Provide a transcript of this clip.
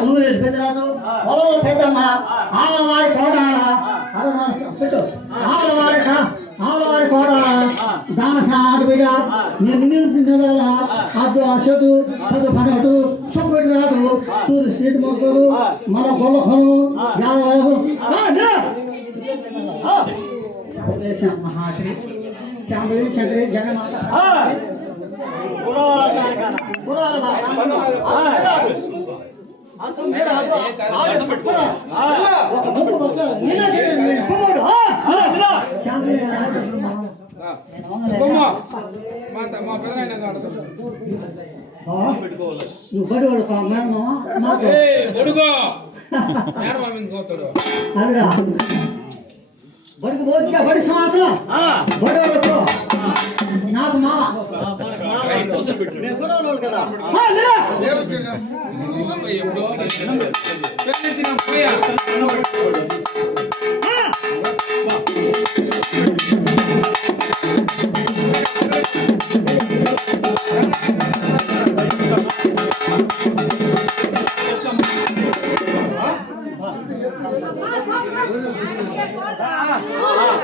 నువ్వు పెద్దరాజు పొలంలో పెద్దమ్మ ఆలవారి కోడాల చెట్టు ఆలవారి కోడాల దాన సాడు బిడ్డ నేను నిన్ను అద్దు చెట్టు పదు పడదు చొప్పు పెట్టి రాదు చూడు సీటు మొక్కలు మన గొల్లఖను మహాశ్రీ శాంభవి శంకరి జగన్మాత నువ్వు బడివాడు బడికి పోతే బడి సమాసం బడివాడు నాకు మామ గురవాళ్ళు కదా